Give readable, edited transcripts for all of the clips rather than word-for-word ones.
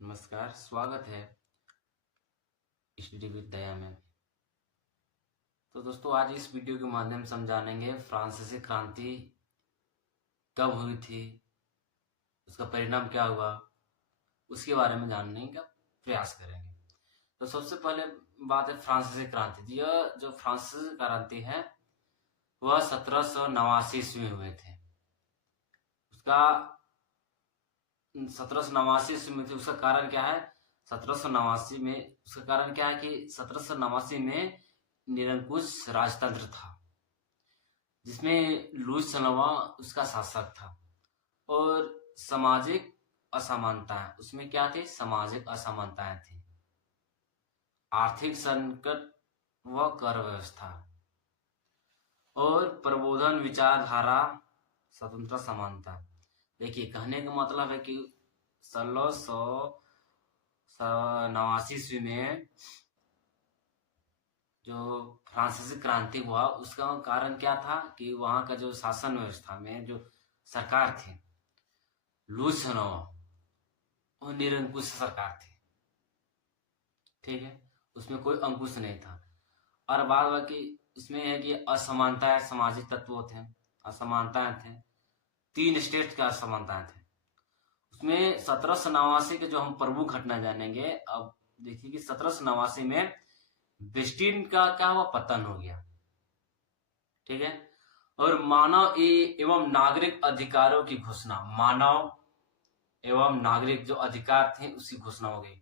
नमस्कार, स्वागत है स्टडी विद दया में। तो दोस्तों, आज इस वीडियो के माध्यम से हम जानेंगे फ्रांसीसी क्रांति कब हुई थी, उसका परिणाम क्या हुआ, उसके बारे में जानने का प्रयास करेंगे। तो सबसे पहले बात है फ्रांसीसी क्रांति। यह जो फ्रांसीसी क्रांति है वह 1789 ईस्वी में हुए थे। उसका 1789 ईस्वी में थे। उसका कारण क्या है? 1789 में उसका कारण क्या है कि 1789 में निरंकुश राजतंत्र था, जिसमें लुईस सलवा उसका शासक था। और सामाजिक असमानताएं उसमें क्या थी? सामाजिक असमानताएं थी, आर्थिक संकट व कर व्यवस्था और प्रबोधन विचारधारा स्वतंत्रता समानता। देखिए, कहने का मतलब है कि 1689 ईस्वी में जो फ्रांसीसी क्रांति हुआ, उसका कारण क्या था कि वहां का जो शासन व्यवस्था में जो सरकार थी लुईस सनोवा, वो निरंकुश सरकार थी। ठीक है, उसमें कोई अंकुश नहीं था। और बात बाकी इसमें है कि असमानताएं, सामाजिक तत्व थे, असमानताएं थे, 3 स्टेट का असमानताएं थे। उसमें 1789 के जो हम प्रमुख घटना जानेंगे। अब देखिए कि 1789 में बेस्टिन का क्या हुआ? पतन हो गया। ठीक है, और मानव एवं नागरिक अधिकारों की घोषणा, मानव एवं नागरिक जो अधिकार थे उसकी घोषणा हो गई।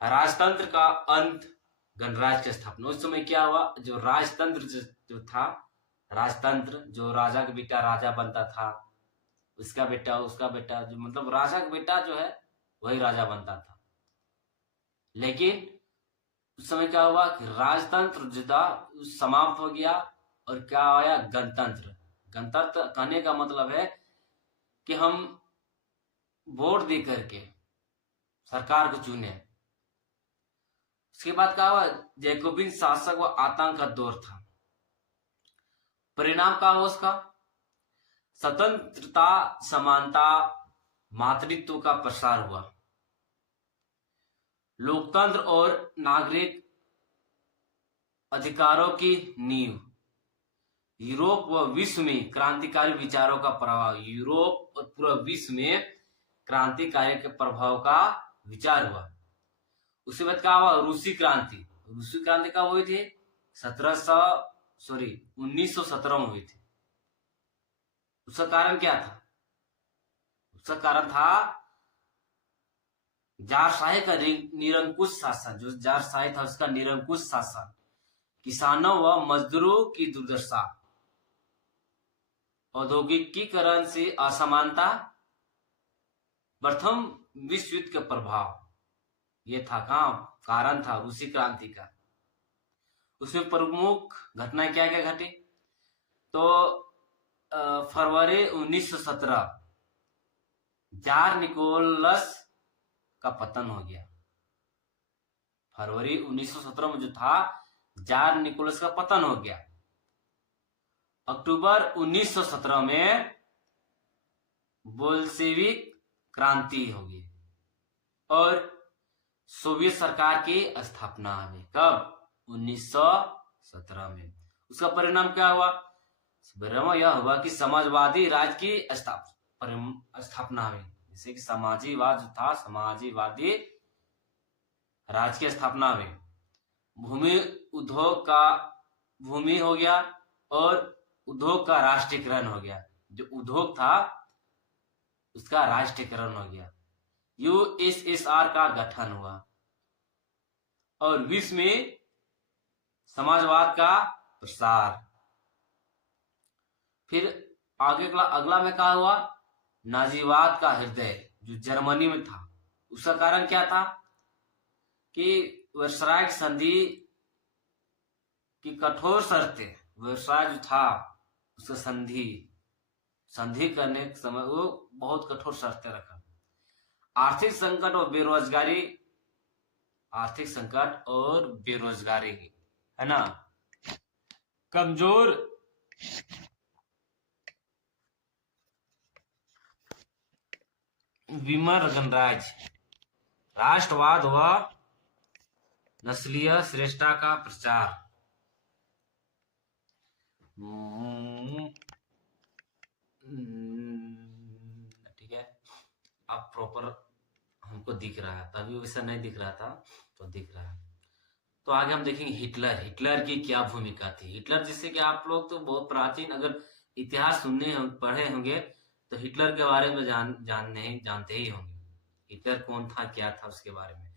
राजतंत्र का अंत, गणराज्य की स्थापना। उस समय क्या हुआ? जो राजतंत्र जो था, राजतंत्र जो राजा का बेटा राजा बनता था, उसका बेटा जो मतलब राजा का बेटा जो है वही राजा बनता था। लेकिन उस समय क्या हुआ कि राजतंत्र जो था समाप्त हो गया और क्या आया? गणतंत्र। गणतंत्र कहने का मतलब है कि हम वोट दे करके सरकार को चुने। उसके बाद क्या हुआ? जैकोबिन शासक व आतंक का दौर था। परिणाम क्या हुआ उसका? स्वतंत्रता, समानता, मातृत्व का प्रसार हुआ। लोकतंत्र और नागरिक अधिकारों की नींव। यूरोप व विश्व में क्रांतिकारी विचारों का प्रभाव। यूरोप और पूरा विश्व में क्रांतिकारी के प्रभाव का विचार हुआ। उसके बाद क्या हुआ? रूसी क्रांति। रूसी क्रांति कब हुई थी? 1917 में हुई थी। उसका कारण क्या था? उसका कारण था जारशाही का निरंकुश शासन। जो जारशाही था उसका निरंकुश शासन, किसानों व मजदूरों की दुर्दशा, औद्योगिकीकरण से असमानता, प्रथम विश्व युद्ध का प्रभाव। ये था कारण था रूसी क्रांति का। उसमें प्रमुख घटना क्या क्या घटी? तो फरवरी 1917 जार निकोलस का पतन हो गया। फरवरी 1917 में जो था जार निकोलस का पतन हो गया। अक्टूबर 1917 में बोल्शेविक क्रांति होगी और सोवियत सरकार की स्थापना हुई। कब? 1917 में। उसका परिणाम क्या हुआ? परिणाम यह हुआ कि समाजवादी राज्य की स्थापना हुई। जैसे कि समाजीवाद जो था, समाजीवादी राज्य की स्थापना हुई। भूमि उद्योग का भूमि हो गया और उद्योग का राष्ट्रीयकरण हो गया। जो उद्योग था उसका राष्ट्रीयकरण हो गया। यूएसएसआर का गठन हुआ और विश्व में समाजवाद का प्रसार। फिर आगे अगला में क्या हुआ? नाजीवाद का हृदय जो जर्मनी में था। उसका कारण क्या था कि वर्साय संधि की कठोर शर्तें, वर्साय जो था उसका संधि करने के समय वो बहुत कठोर शर्तें रखा। आर्थिक संकट और बेरोजगारी है ना, कमजोर विमर गणराज्य, राष्ट्रवाद व नस्लीय श्रेष्ठता का प्रचार। ठीक है, अब प्रॉपर हमको दिख रहा है, तभी वैसा नहीं दिख रहा था, तो दिख रहा है। तो आगे हम देखेंगे हिटलर। हिटलर की क्या भूमिका थी। हिटलर, जिससे कि आप लोग तो बहुत प्राचीन अगर इतिहास पढ़े होंगे तो हिटलर के बारे में जानते ही होंगे। हिटलर कौन था, क्या था, उसके बारे में।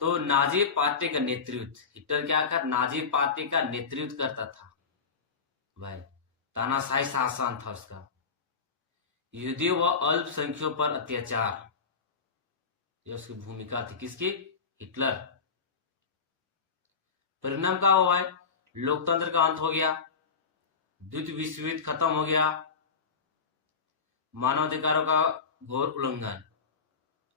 तो नाजी पार्टी का नेतृत्व, हिटलर क्या कर, नाजी पार्टी का नेतृत्व करता था भाई। तानाशाही शासन था उसका। यहूदियों व अल्पसंख्यकों पर अत्याचार, ये उसकी भूमिका थी। किसकी? हिटलर। परिणाम क्या हुआ है? लोकतंत्र का अंत हो गया, द्वितीय विश्व युद्ध खत्म हो गया, मानवाधिकारों का घोर उल्लंघन,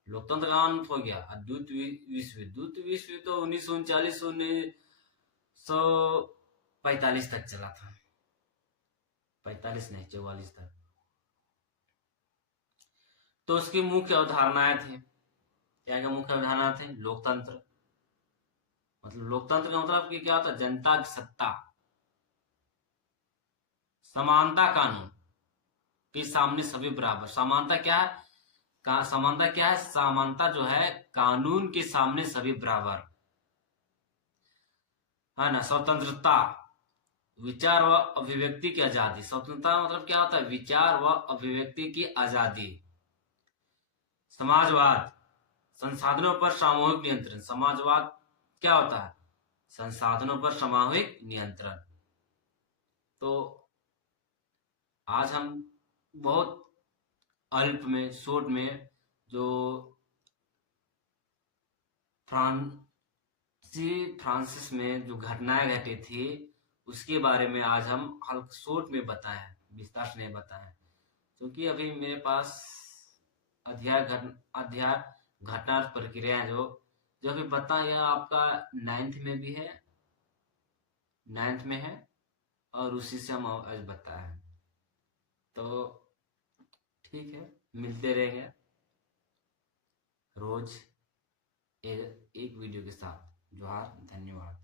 लोकतंत्र का अंत हो गया। द्वितीय विश्व युद्ध तो 1939 1945 तक चला था। 45 नहीं, 44 तक। तो उसकी मुख्य अवधारणाएं थे। क्या क्या मुख्य अवधारणा थे? लोकतंत्र, मतलब लोकतंत्र का मतलब कि क्या होता है? जनता की सत्ता। समानता कानून के सामने सभी बराबर। समानता क्या है? समानता क्या है? समानता जो है कानून के सामने सभी बराबर, है ना। स्वतंत्रता, विचार व अभिव्यक्ति की आजादी। स्वतंत्रता मतलब क्या होता है? विचार व अभिव्यक्ति की आजादी। समाजवाद, संसाधनों पर सामूहिक नियंत्रण। समाजवाद क्या होता है? संसाधनों पर सामूहिक नियंत्रण। तो आज हम बहुत अल्प में, शॉर्ट में, जो फ्रांसिस में जो घटनाएं घटी थी उसके बारे में आज हम हल्का शॉर्ट में बताएं, विस्तार से नहीं बताएं, क्योंकि अभी मेरे पास अध्याय घटना प्रक्रिया जो अभी बता, यह आपका 9th में भी है, 9th में है, और उसी से हम आज बताएं। तो ठीक है, मिलते रहेंगे रोज एक वीडियो के साथ। जोहार, धन्यवाद।